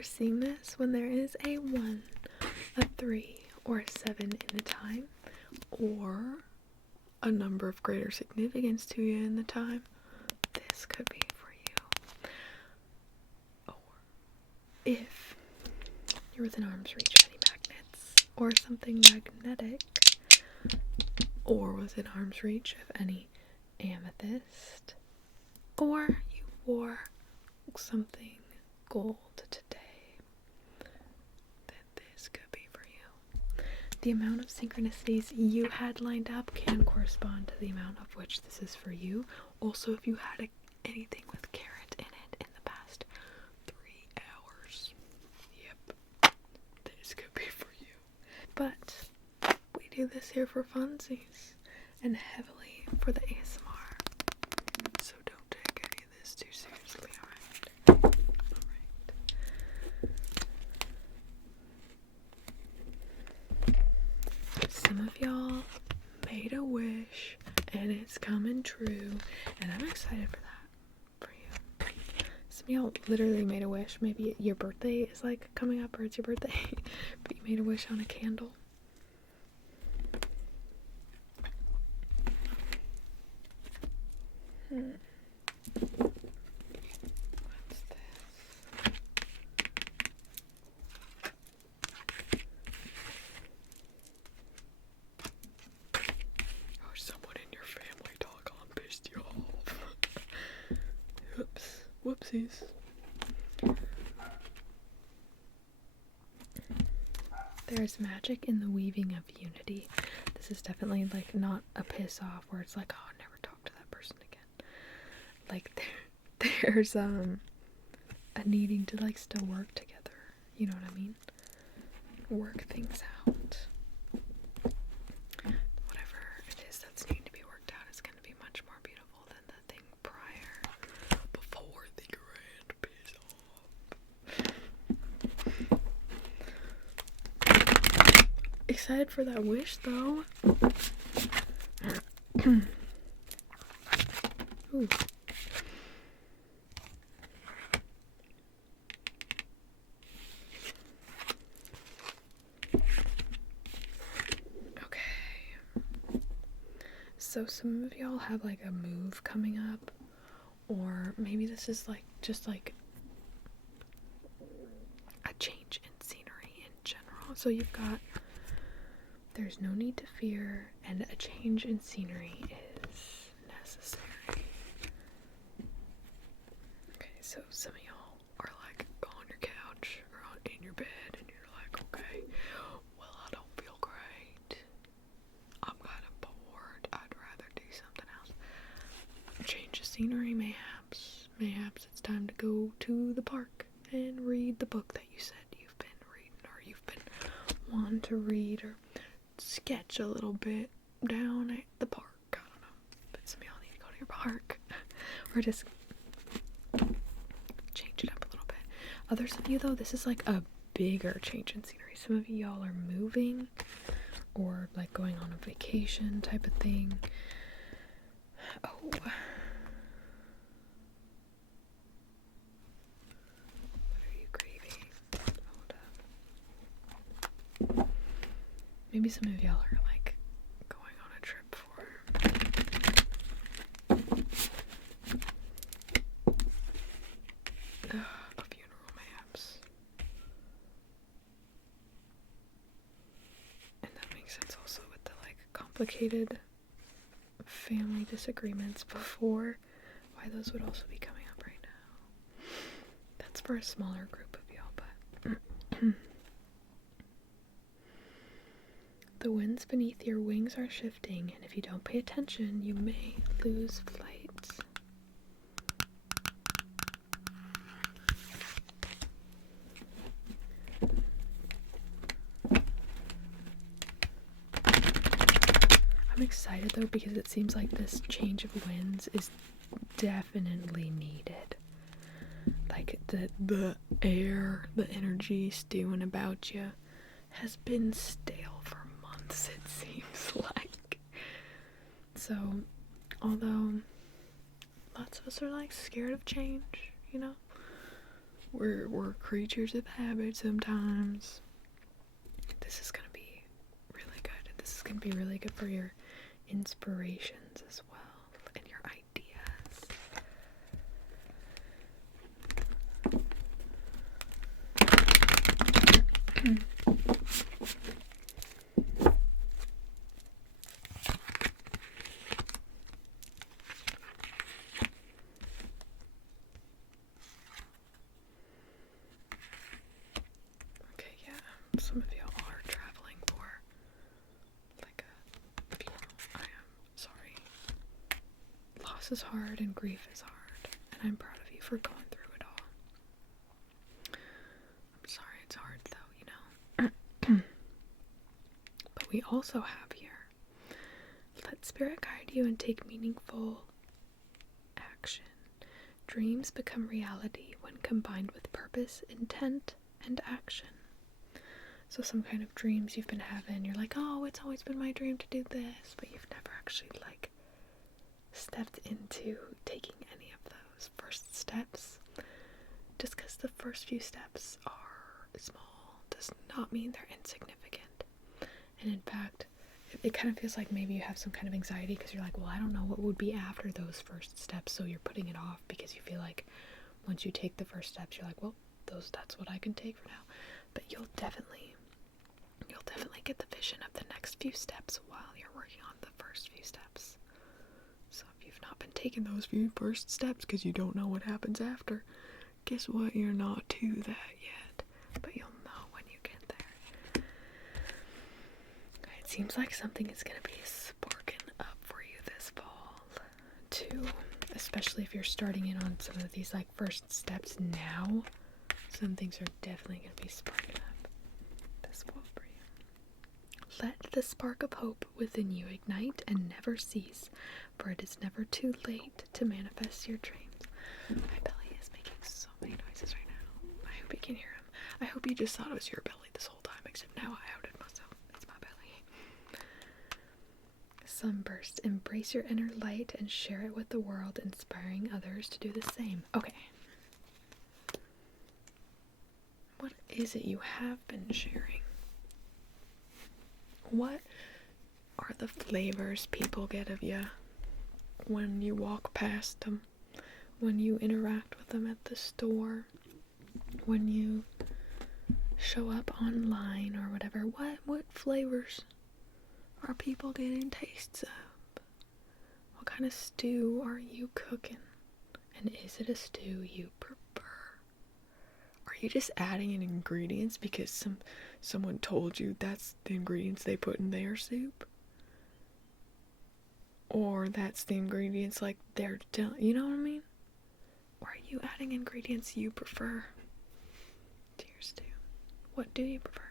ever seen this? When there is a 1, a 3, or a 7 in the time, or a number of greater significance to you in the time, this could be for you. Or if you're within arm's reach of any magnets, or something magnetic, or within arm's reach of any amethyst, or you wore something gold today, then this could be for you. The amount of synchronicities you had lined up can correspond to the amount of which this is for you. Also, if you had anything with carrot in it in the past 3 hours, yep, this could be for you. But we do this here for funsies and heavily for the ASMR, so don't take any of this too seriously, alright? Some of y'all made a wish and it's coming true, and I'm excited for that for you. Some of y'all literally made a wish. Maybe your birthday is like coming up, or it's your birthday, but you made a wish on a candle. What's this? Oh, someone in your family doggone pissed you off. Oops. Whoopsies. There's magic in the weaving of unity. This is definitely like not a piss off where it's like, oh, never talk to that person again. Like there's a needing to like still work together. You know what I mean? Work things out. Whatever it is that's needing to be worked out is going to be much more beautiful than the thing prior, before the grand piss off. Excited for that wish though. Ooh. So some of y'all have like a move coming up, or maybe this is like just like a change in scenery in general. So you've got, there's no need to fear, and a change in scenery is necessary. Okay, so some of y'all are like on your couch or in your bed, and you're like, okay, well, I don't feel great. I'm kind of bored. I'd rather do something else. Change of scenery, mayhaps. Mayhaps it's time to go to the park and read the book that you said you've been reading, or you've been wanting to read, or sketch a little bit down at the park. I don't know. But some of y'all need to go to your park. Or just change it up a little bit. Others of you, though, this is like a bigger change in scenery. Some of y'all are moving, or like going on a vacation type of thing. Oh. What are you grieving? Hold up. Maybe some of y'all are like going on a trip for a funeral, mayhaps. And that makes sense also with the like complicated family disagreements before, why those would also be coming up right now. That's for a smaller group of y'all, but the winds beneath your wings are shifting, and if you don't pay attention, you may lose flight. I'm excited though, because it seems like this change of winds is definitely needed. Like the air, the energy stewing about you has been stale for months, it seems like. So, although lots of us are like scared of change, you know, We're creatures of habit sometimes. This is gonna be really good. This is gonna be really good for your inspirations as well and your ideas. Okay, yeah, some of y'all are traveling for like a funeral. I am sorry. Loss is hard and grief is hard, and I'm proud of you for going through it all. I'm sorry it's hard though, you know. But we also have here, let spirit guide you and take meaningful action. Dreams become reality when combined with purpose, intent, and action. So some kind of dreams you've been having, you're like, oh, it's always been my dream to do this, but you've never actually like stepped into taking any of those first steps. Just because the first few steps are small does not mean they're insignificant. And in fact, it kind of feels like maybe you have some kind of anxiety because you're like, well, I don't know what would be after those first steps, so you're putting it off because you feel like once you take the first steps, you're like, well, that's what I can take for now. But you'll definitely get the vision of the next few steps while you're working on the first few steps. So if you've not been taking those few first steps because you don't know what happens after, guess what? You're not to that yet, but you'll know when you get there. It seems like something is going to be sparking up for you this fall, too, especially if you're starting in on some of these like first steps now. Some things are definitely going to be sparking up this fall for you. Let the spark of hope within you ignite and never cease, for it is never too late to manifest your dreams. My belly is making so many noises right now. I hope you can hear them. I hope you just thought it was your belly this whole time, except now I outed myself. It's my belly. Sunburst. Embrace your inner light and share it with the world, inspiring others to do the same. Okay. What is it you have been sharing? What are the flavors people get of you when you walk past them, when you interact with them at the store, when you show up online or whatever? What flavors are people getting tastes of? What kind of stew are you cooking? And is it a stew you prefer? Are you just adding in ingredients because someone told you that's the ingredients they put in their soup? Or that's the ingredients like you know what I mean? Or are you adding ingredients you prefer to your stew? What do you prefer?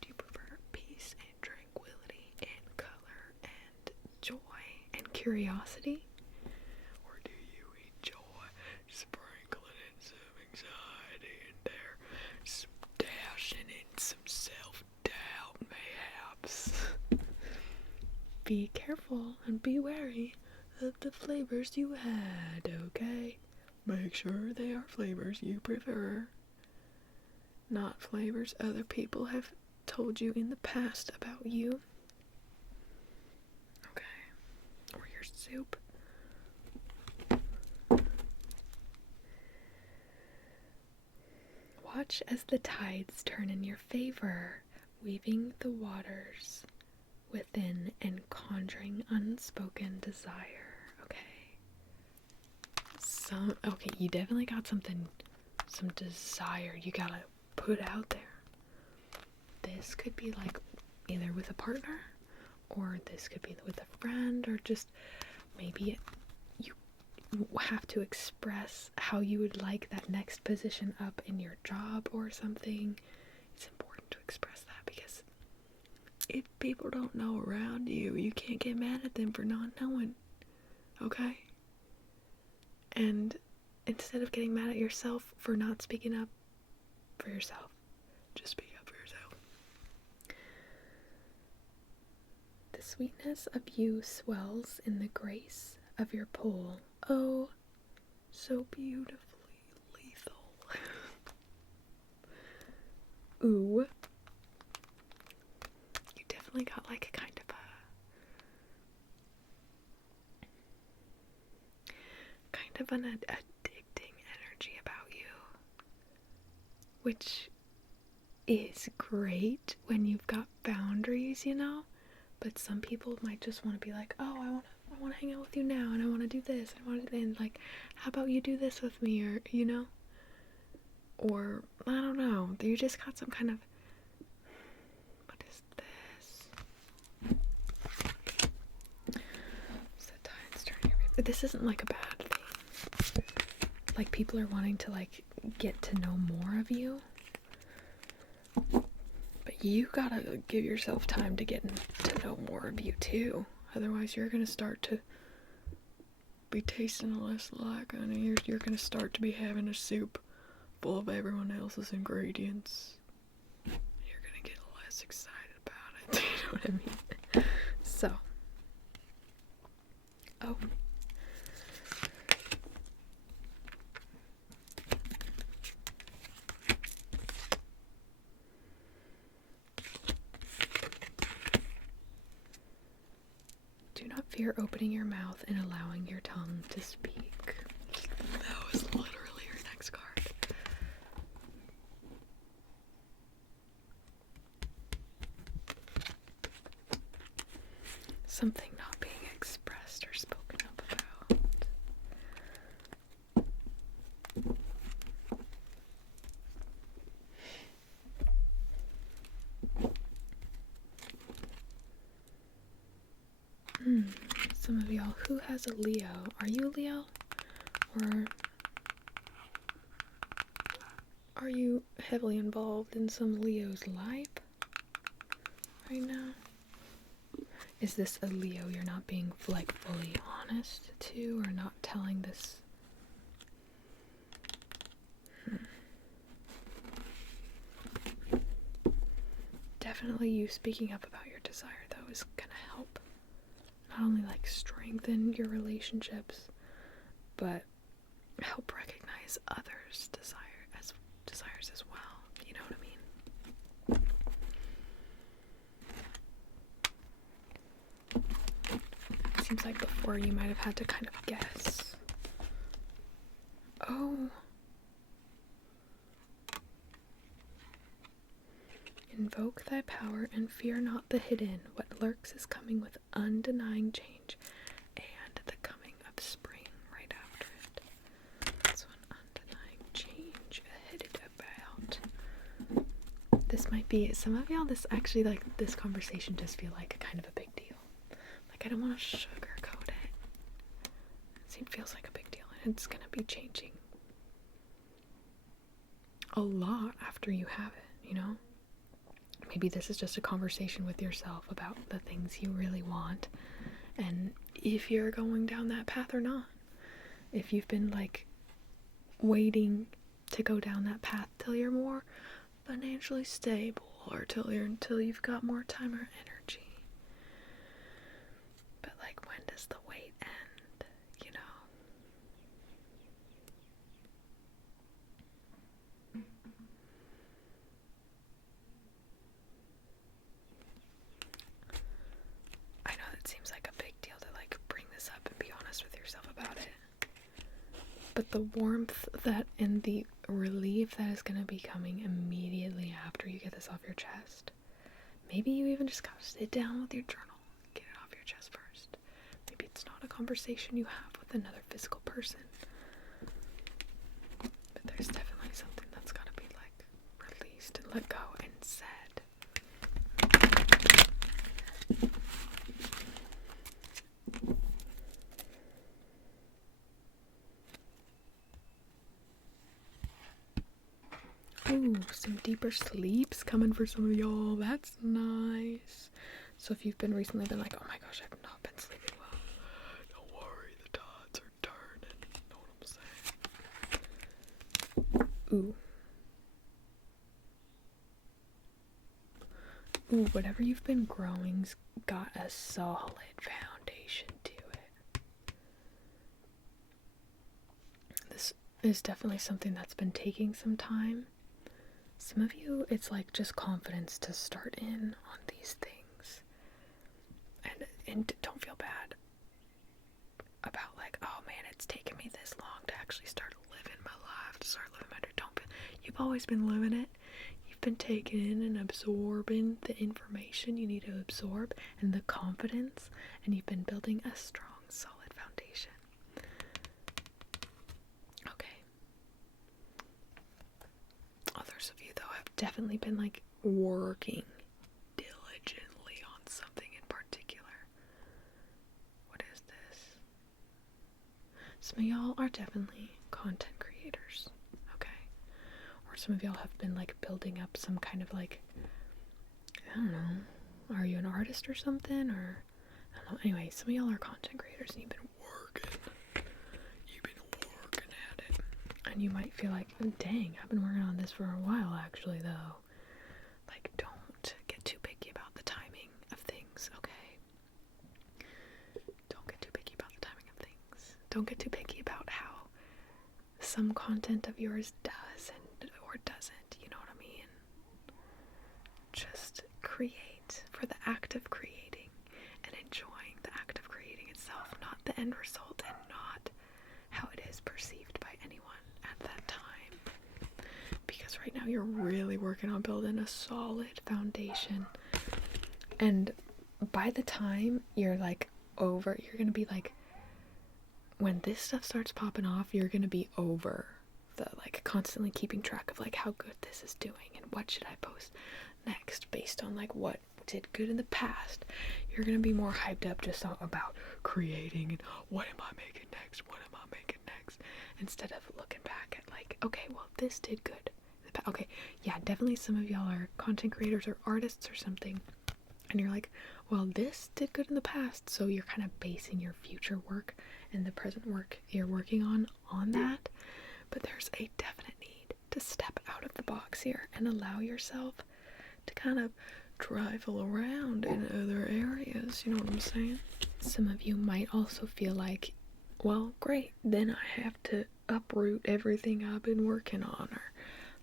Do you prefer peace and tranquility and color and joy and curiosity? Or do you enjoy sprinkling in some anxiety in there, dashing in some self-doubt mayhaps? Be careful and be wary of the flavors you had, okay? Make sure they are flavors you prefer, not flavors other people have told you in the past about you. Okay. Or your soup. Watch as the tides turn in your favor, weaving the waters within and conjuring unspoken desire. Okay, you definitely got some desire you gotta put out there. This could be like either with a partner, or this could be with a friend, or just maybe you have to express how you would like that next position up in your job or something. It's important to express that because if people don't know around you, you can't get mad at them for not knowing, okay? And instead of getting mad at yourself for not speaking up for yourself, just speak up for yourself. The sweetness of you swells in the grace of your pull. Oh, so beautifully lethal. Ooh. You definitely got like a kind of an addicting energy about you, which is great when you've got boundaries, you know, but some people might just want to be like, oh, I want to hang out with you now, and I want to do this, I want to do that, and like, how about you do this with me, or, you know, or, I don't know, you just got some kind of, what is this? This isn't like a bad thing. Like, people are wanting to, like, get to know more of you. But you gotta give yourself time to get to know more of you, too. Otherwise, you're gonna start to be tasting less like, and you're gonna start to be having a soup full of everyone else's ingredients. You're gonna get less excited about it. You know what I mean? So. Oh. Do not fear opening your mouth and allowing your tongue to speak. That was literally your next card. Something not being expressed or spoken up about. Some of y'all, who has a Leo? Are you a Leo? Or are you heavily involved in some Leo's life right now? Is this a Leo you're not being, like, fully honest to, or not telling this? Definitely you speaking up about your desire, though, is gonna help. Not only, like, strengthen your relationships, but help recognize others' desires as well. You know what I mean? It seems like before you might have had to kind of guess. Oh. Invoke thy power and fear not the hidden. What lurks is coming with undenying change and the coming of spring right after it. That's what undenying change headed about. This might be, some of y'all, this actually, like, this conversation does feel like kind of a big deal. Like, I don't want to sugarcoat it. It feels like a big deal, and it's gonna be changing a lot after you have it, you know? Maybe this is just a conversation with yourself about the things you really want, and if you're going down that path or not. If you've been, like, waiting to go down that path till you're more financially stable, or until you've got more time or energy. But, like, when does the wait end, you know? I know that seems like a big deal to, like, bring this up and be honest with yourself about it. But the warmth that and the relief that is going to be coming immediately after you get this off your chest. Maybe you even just gotta sit down with your journal, get it off your chest first. Maybe it's not a conversation you have with another physical person. But there's definitely something that's gotta be, like, released and let go and said. Ooh, some deeper sleeps coming for some of y'all. That's nice. So if you've recently been like, oh my gosh, I've not been sleeping well, don't worry, the tides are turning. Know what I'm saying? Ooh, whatever you've been growing's got a solid foundation to it. This is definitely something that's been taking some time, some of you, it's like just confidence to start in on these things. And don't feel bad about like, oh man, it's taken me this long to actually start living my life, to start living my dream. You've always been living it. You've been taking in and absorbing the information you need to absorb and the confidence, and you've been building a strong, solid foundation. Okay. Others of you, though, have definitely been like working diligently on something in particular. What is this? Some of y'all are definitely content creators, okay? Or some of y'all have been like building up some kind of like, I don't know, are you an artist or something? Or, I don't know. Anyway, some of y'all are content creators and you've been working at it. And you might feel like, oh, dang, I've been working on this for a while actually, though. Like, don't get too picky about the timing of things, okay? Don't get too picky about the timing of things. Don't get too picky about how some content of yours does or doesn't, you know what I mean? Just create for the act of creating and enjoying the act of creating itself, not the end result and not how it is perceived by anyone at that time. Because right now you're really working on building a solid foundation, and by the time you're like over, you're gonna be like, when this stuff starts popping off, you're gonna be over the like constantly keeping track of like how good this is doing and what should I post next based on like what did good in the past. You're gonna be more hyped up just about creating and what am I making next, instead of looking back at like, okay, well, this did good. Okay, yeah, definitely some of y'all are content creators or artists or something, and you're like, well, this did good in the past, so you're kind of basing your future work and the present work you're working on that. But there's a definite need to step out of the box here and allow yourself to kind of trifle around in other areas, you know what I'm saying? Some of you might also feel like, well, great, then I have to uproot everything I've been working on, or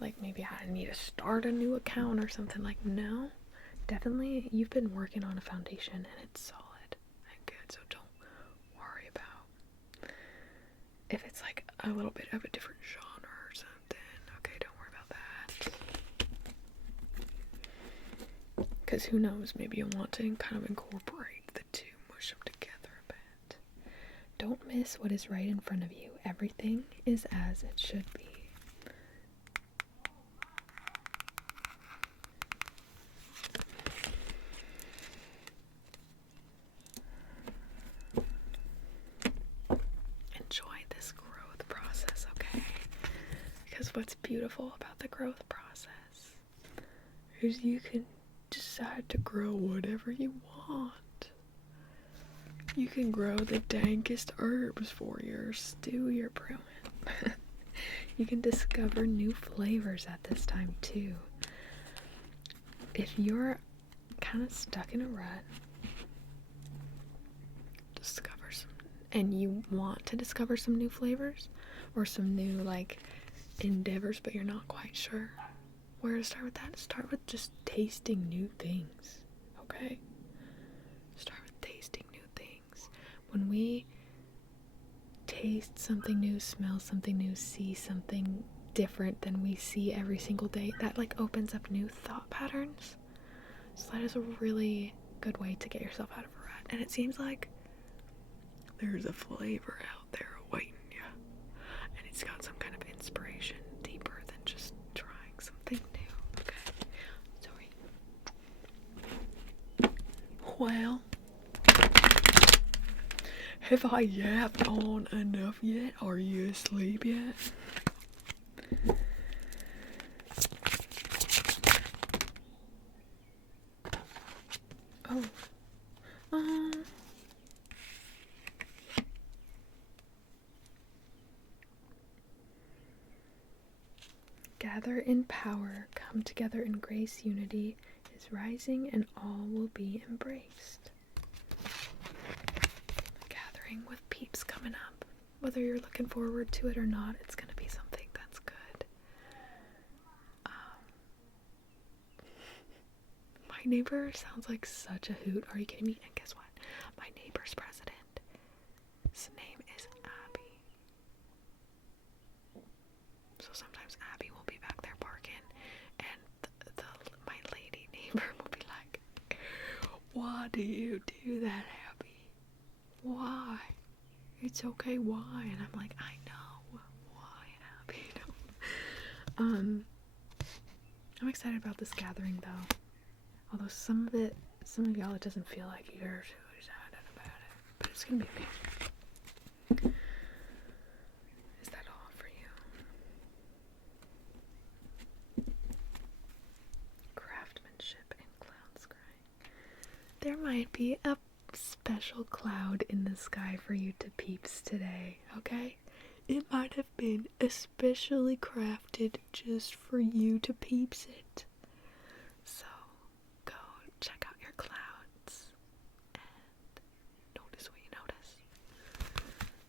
like maybe I need to start a new account or something. Like, no, definitely you've been working on a foundation and it's solid and good, so don't worry about if it's like a little bit of a different genre or something. Okay, don't worry about that. Because who knows, maybe you'll want to kind of incorporate the two, mush them together a bit. Don't miss what is right in front of you. Everything is as it should be. Enjoy this growth process, okay? Because what's beautiful about the growth process is you can decide to grow whatever you want. You can grow the dankest herbs for your stew you're brewing. You can discover new flavors at this time too. If you're kind of stuck in a rut, discover some, and you want to discover some new flavors or some new like endeavors, but you're not quite sure where to start with that. Start with just tasting new things, okay? Start with tasting new things. When we taste something new, smell something new, see something different than we see every single day, that like opens up new thought patterns. So that is a really good way to get yourself out of a rut. And it seems like there's a flavor out there awaiting you, and it's got some kind of inspiration deeper than just trying something new. Okay, sorry. Well, have I yapped on enough yet? Are you asleep yet? Oh. Gather in power, come together in grace, unity is rising, and all will be embraced. Gathering with peeps coming up. Whether you're looking forward to it or not, it's gonna be something that's good. neighbor sounds like such a hoot. Are you kidding me? And guess what? My neighbor's president. His name is Abby. So sometimes Abby will be back there barking, and my lady neighbor will be like, "Why do you do that, Abby? Why? It's okay, why?" And I'm like, "I know. Why, Abby?" I'm excited about this gathering though. Although some of y'all, it doesn't feel like you're so excited about it. But it's gonna be okay. Is that all for you? Craftsmanship and cloud scrying. There might be a special cloud in the sky for you to peeps today, okay? It might have been especially crafted just for you to peeps it.